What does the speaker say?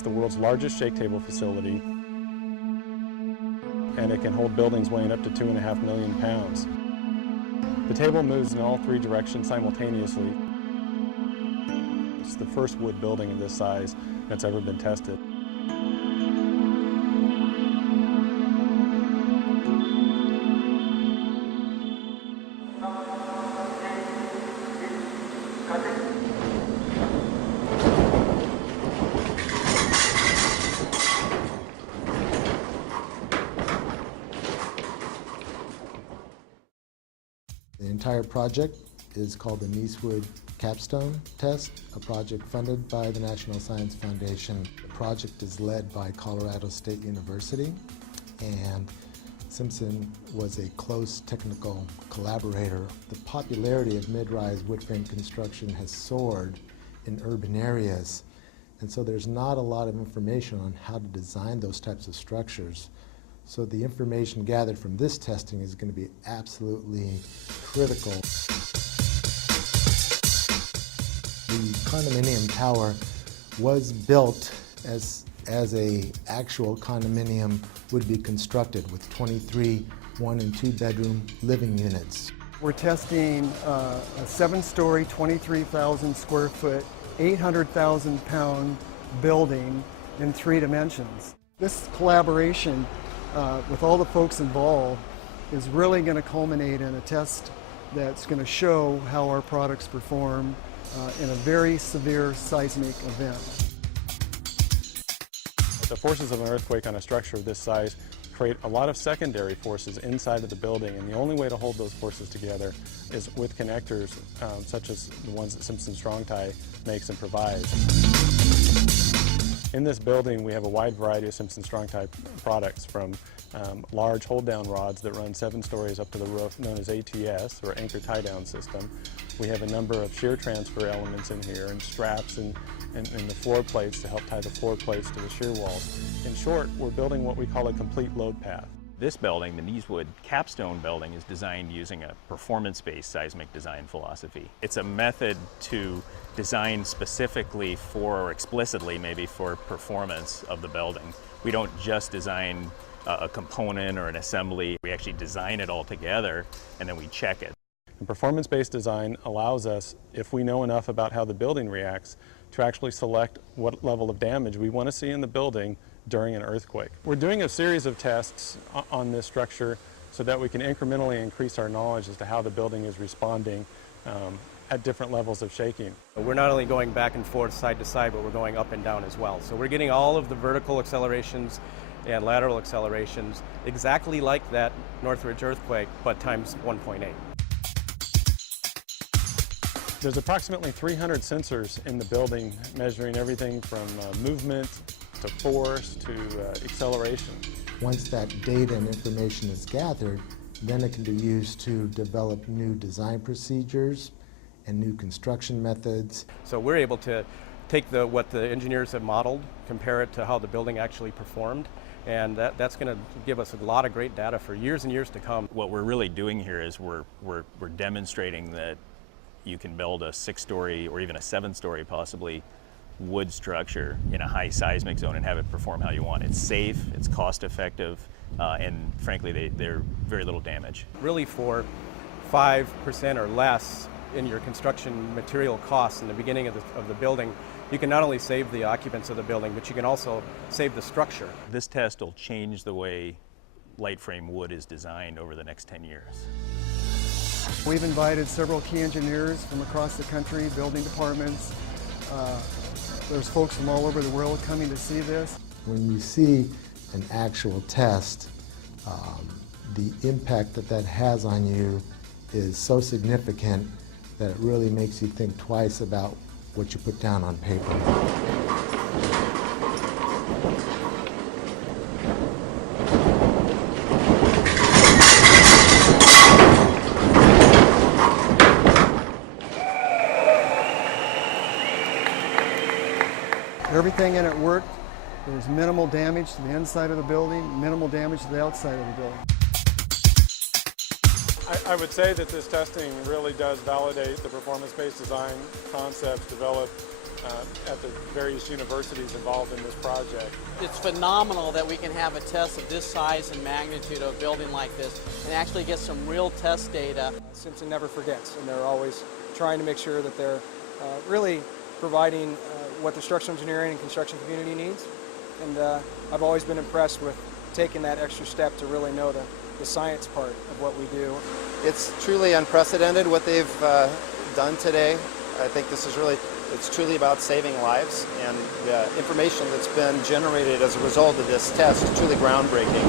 It's the world's largest shake table facility, and it can hold buildings weighing up to 2.5 million pounds. The table moves in all three directions simultaneously. It's the first wood building of this size that's ever been tested. The entire project is called the Niecewood Capstone Test, a project funded by the National Science Foundation. The project is led by Colorado State University, and Simpson was a close technical collaborator. The popularity of mid-rise wood frame construction has soared in urban areas, and so there's not a lot of information on how to design those types of structures. So the information gathered from this testing is going to be absolutely critical. The condominium tower was built as a actual condominium would be constructed with 23 1- and 2-bedroom living units. We're testing a 7-story, 23,000 square foot, 800,000 pound building in 3 dimensions. This collaboration with all the folks involved is really going to culminate in a test that's going to show how our products perform in a very severe seismic event. The forces of an earthquake on a structure of this size create a lot of secondary forces inside of the building, and the only way to hold those forces together is with connectors such as the ones that Simpson Strong Tie makes and provides. In this building, we have a wide variety of Simpson Strong Tie products, from large hold-down rods that run 7 stories up to the roof, known as ATS, or anchor tie-down system. We have a number of shear transfer elements in here, and straps and the floor plates to help tie the floor plates to the shear walls. In short, we're building what we call a complete load path. This building, the Niecewood Capstone building, is designed using a performance-based seismic design philosophy. It's a method to design specifically for, or explicitly maybe, for performance of the building. We don't just design a component or an assembly. We actually design it all together and then we check it. And performance-based design allows us, if we know enough about how the building reacts, to actually select what level of damage we want to see in the building during an earthquake. We're doing a series of tests on this structure so that we can incrementally increase our knowledge as to how the building is responding at different levels of shaking. We're not only going back and forth, side to side, but we're going up and down as well. So we're getting all of the vertical accelerations and lateral accelerations exactly like that Northridge earthquake, but times 1.8. There's approximately 300 sensors in the building, measuring everything from movement to force to acceleration. Once that data and information is gathered, then it can be used to develop new design procedures and new construction methods. So we're able to take what the engineers have modeled, compare it to how the building actually performed, and that's going to give us a lot of great data for years and years to come. What we're really doing here is we're demonstrating that you can build a 6-story or even a 7-story possibly wood structure in a high seismic zone and have it perform how you want. It's safe, it's cost effective, and frankly they're very little damage. Really, for 5% or less in your construction material costs in the beginning of the building, you can not only save the occupants of the building, but you can also save the structure. This test will change the way light frame wood is designed over the next 10 years. We've invited several key engineers from across the country, building departments. There's folks from all over the world coming to see this. When you see an actual test, the impact that has on you is so significant that it really makes you think twice about what you put down on paper. Everything in it worked. There was minimal damage to the inside of the building, minimal damage to the outside of the building. I would say that this testing really does validate the performance-based design concepts developed at the various universities involved in this project. It's phenomenal that we can have a test of this size and magnitude of a building like this and actually get some real test data. Simpson never forgets, and they're always trying to make sure that they're really providing what the structural engineering and construction community needs. And I've always been impressed with taking that extra step to really know the science part of what we do. It's truly unprecedented what they've done today. I think this is it's truly about saving lives, and the information that's been generated as a result of this test is truly groundbreaking.